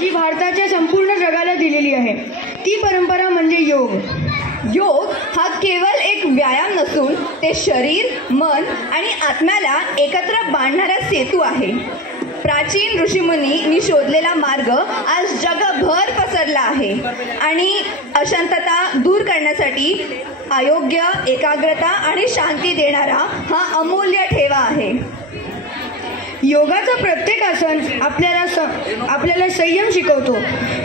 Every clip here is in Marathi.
जी भारताच्या संपूर्ण जगाला दिलेली आहे. ती परंपरा म्हणजे योग. योग हा केवळ एक व्यायाम नसून ते शरीर, मन आणि आत्म्याला एकत्र बांधणारा सेतू आहे. प्राचीन ऋषीमुनींनी शोधलेला मार्ग आज जगभर पसरला आहे आणि अशांतता दूर करण्यासाठी अयोग्य, एकाग्रता आणि शांती देणारा हा अमूल्य ठेवा आहे. योगाचं प्रत्येक आसन आपल्याला संयम शिकवतो.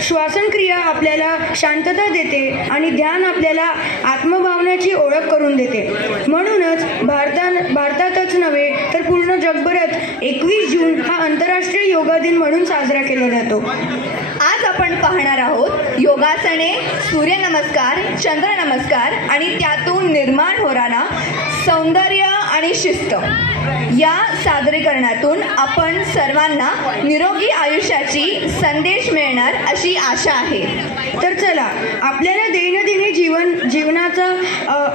श्वासन क्रिया आपल्याला शांतता देते आणि ध्यान आपल्याला आत्मभावनाची ओळख करून देते. म्हणूनच भारतातच नव्हे तर पूर्ण जगभरात 21 जून हा आंतरराष्ट्रीय योगा दिन म्हणून साजरा केला जातो. आज आपण पाहणार आहोत योगासने, सूर्यनमस्कार, चंद्रनमस्कार आणि त्यातून निर्माण होणारा सौंदर्य आणि शिस्त. या सादरीकरणातून आपण सर्वांना निरोगी आयुष्याची संदेश मिळणार अशी आशा आहे. तर चला आपल्याला दैनंदिनी जीवनाचा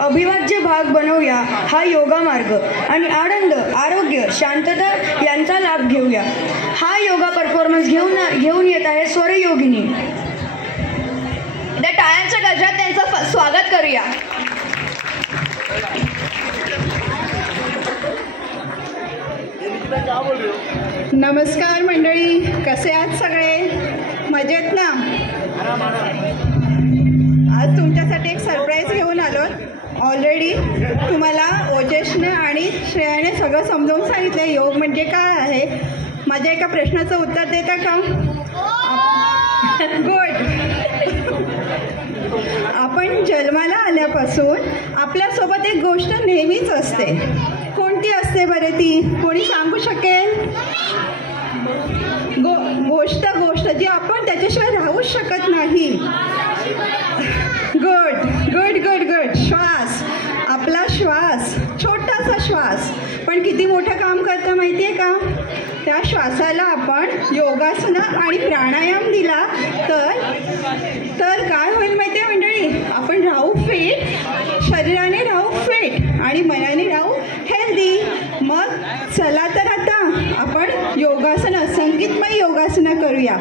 अविभाज्य भाग बनवूया हा योगा मार्ग आणि आनंद, आरोग्य, शांतता यांचा लाभ घेऊया. हा योगा परफॉर्मन्स घेऊन येत आहे स्वरयोगिनी. त्या टाळ्यांच्या गजरात त्यांचं स्वागत करूया. नमस्कार मंडळी, कसे आहात सगळे? मजेत ना? आज तुमच्यासाठी एक सरप्राईज घेऊन आलो. ऑलरेडी तुम्हाला ओजेशने आणि श्रेयाने सगळं समजावून सांगितलं योग म्हणजे काय आहे. माझ्या एका प्रश्नाचं उत्तर देता का? गुड. आपण जन्माला आल्यापासून आपल्यासोबत एक गोष्ट नेहमीच असते. कोणती असते बरे ती? कोणी सांगू शकेल? गोष्ट जी आपण त्याच्याशिवाय राहूच शकत नाही. Good good good good. श्वास. आपला श्वास, छोटासा श्वास पण किती मोठं काम करतं माहिती आहे का? त्या श्वासाला आपण योगासनं आणि प्राणायाम दिला तर काय होईल माहिती आहे मंडळी? आपण राहू फिट, शरीराने राहू फिट आणि मनाने राहू हेल्दी. मग चला तर आता आपण योगासनं, संगीतमय योगासनं करूया.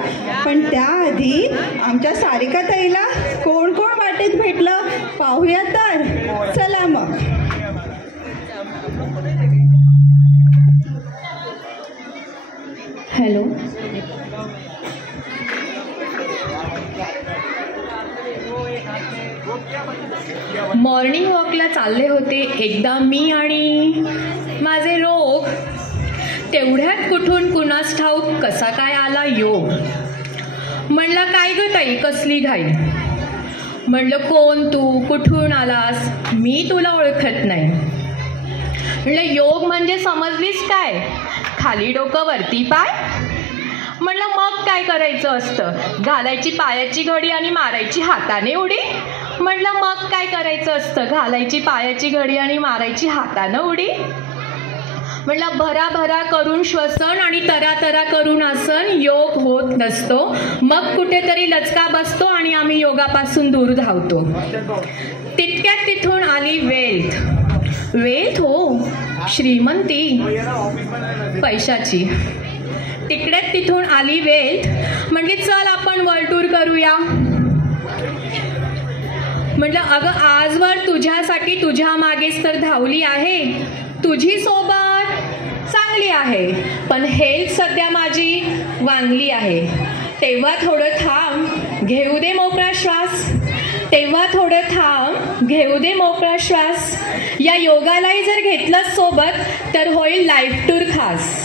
पण त्याआधी आमच्या सारिका ताईला कोण कोण वाटेत भेटलं पाहूया. तर चला मग. हॅलो. मॉर्निंग वॉकला चालले होते एकदा मी आणि माझे लोक. तेवढ्यात कुठून कुणास ठाऊक कसा काय आला योग. म्हणलं काय ग ताई कसली घाई. म्हणलं कोण तू, कुठून आलास? मी तुला ओळखत नाही. म्हणलं योग म्हणजे समजलीस काय? खाली डोकं वरती पाय. म्हणलं मग काय करायचं असतं? घालायची पायाची घडी आणि मारायची हाताने उडी. म्हणलं मग काय करायचं असतं? घालायची पायाची घडी आणि मारायची हाताने उडी. म्हणलं भरा भरा करून श्वसन आणि तरा तरा करून आसन योग होत नसतो. मग कुठेतरी लचका बसतो आणि आम्ही योगापासून दूर धावतो. तितक्यात तिथून आली वेल्थ. वेल्थ हो, श्रीमंती पैशाची. तिकडेच तिथून आली वेल्थ. म्हणली चल आपण वर्ल्ड टूर करूया. म्हटलं अगं आजवर तुझ्यासाठी तुझ्या मागेच तर धावली आहे. तुझी सोबत चांगली आहे पण हेल्थ सध्या माझी वांगली आहे. तेव्हा थोडं थांब, घेऊ दे मोकळा श्वास. तेव्हा थोडं थांब, घेऊ दे मोकळा श्वास. या योगालाही जर घेतलं सोबत तर होईल लाईफ टूर खास.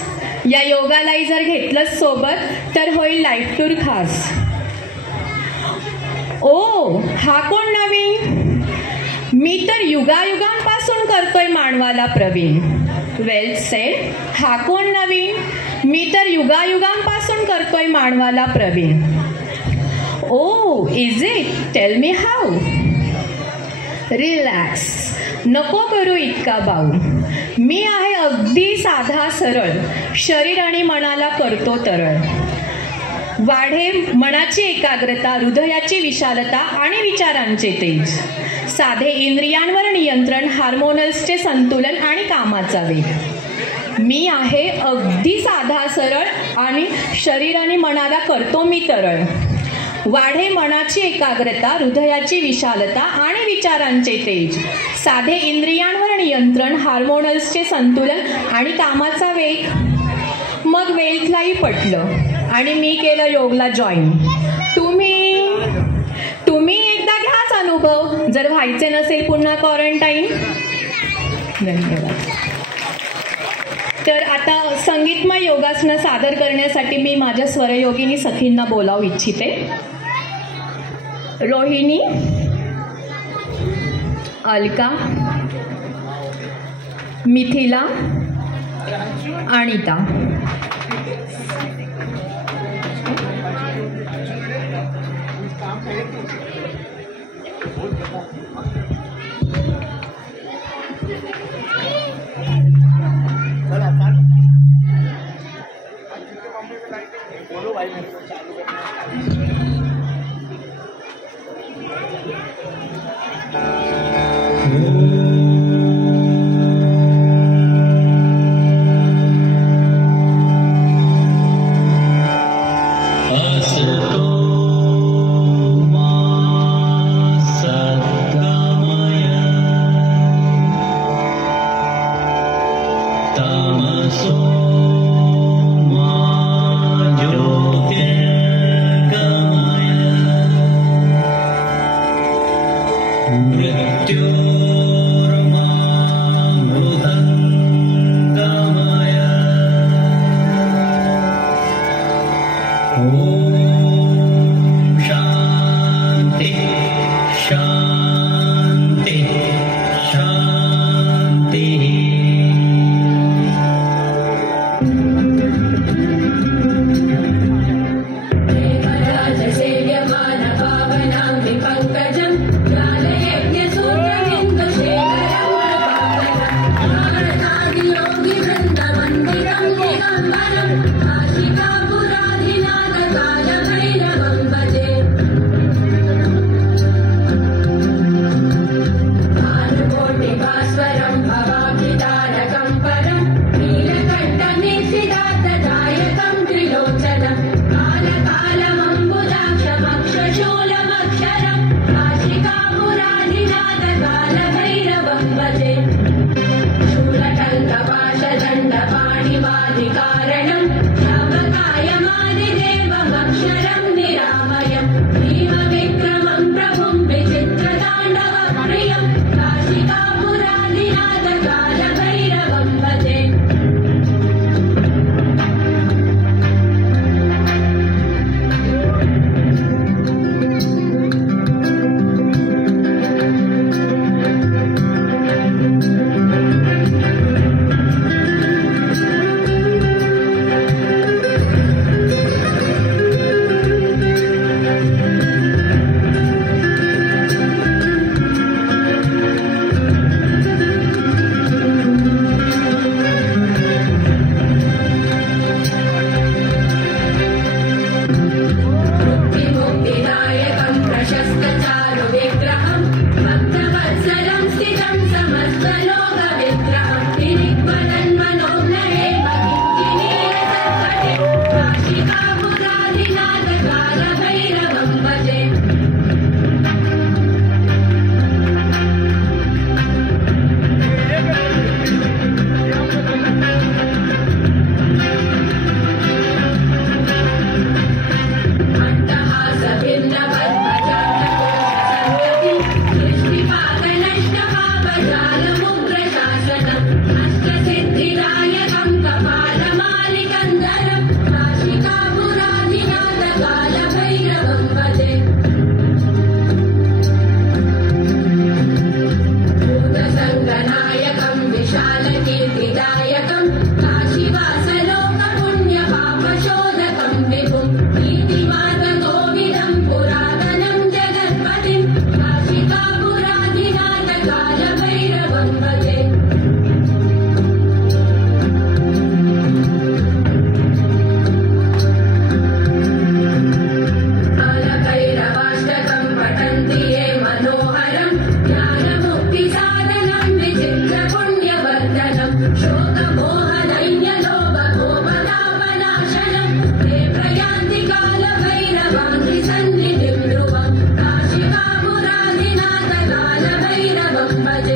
या योगालाही जर घेतलं सोबत तर होईल लाईफ टूर खास. ओ हा कोण नवीन? मी तर युगायुगांपासून करतोय मानवाला प्रवीण. वेल सेड. हा कोण नवीन? मी तर युगायुगांपासून करतोय मानवाला Praveen. Oh is it? Tell me how. Relax, नको करू इतका बाऊ. मी आहे अगदी साधा सरळ, शरीर आणि मनाला करतो तरळ. वाढे मनाची एकाग्रता, हृदयाची विशालता आणि विचारांचे तेज. साधे इंद्रियांवर नियंत्रण, हार्मोनल्सचे संतुलन आणि कामाचा वेग. मी आहे अगदी साधा सरळ आणि शरीर आणि मनाला करतो मी तरळ. वाढे मनाची एकाग्रता, हृदयाची विशालता आणि विचारांचे तेज. साधे इंद्रियांवर नियंत्रण, हार्मोनल्सचे संतुलन आणि कामाचा वेग. मग वेल्थलाही पटलं आणि मी केलं योगला जॉईन. तुम्ही एकदा घ्याच अनुभव, जर व्हायचे नसेल पुन्हा क्वारंटाईन. धन्यवाद. तर आता संगीतमय योगासनं सादर करण्यासाठी मी माझ्या स्वरयोगिनी सखींना बोलावू इच्छिते. रोहिणी, अलका, मिथिला, अनिता.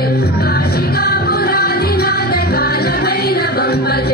काशिका पुरादिनाथ कालभैरवं भजे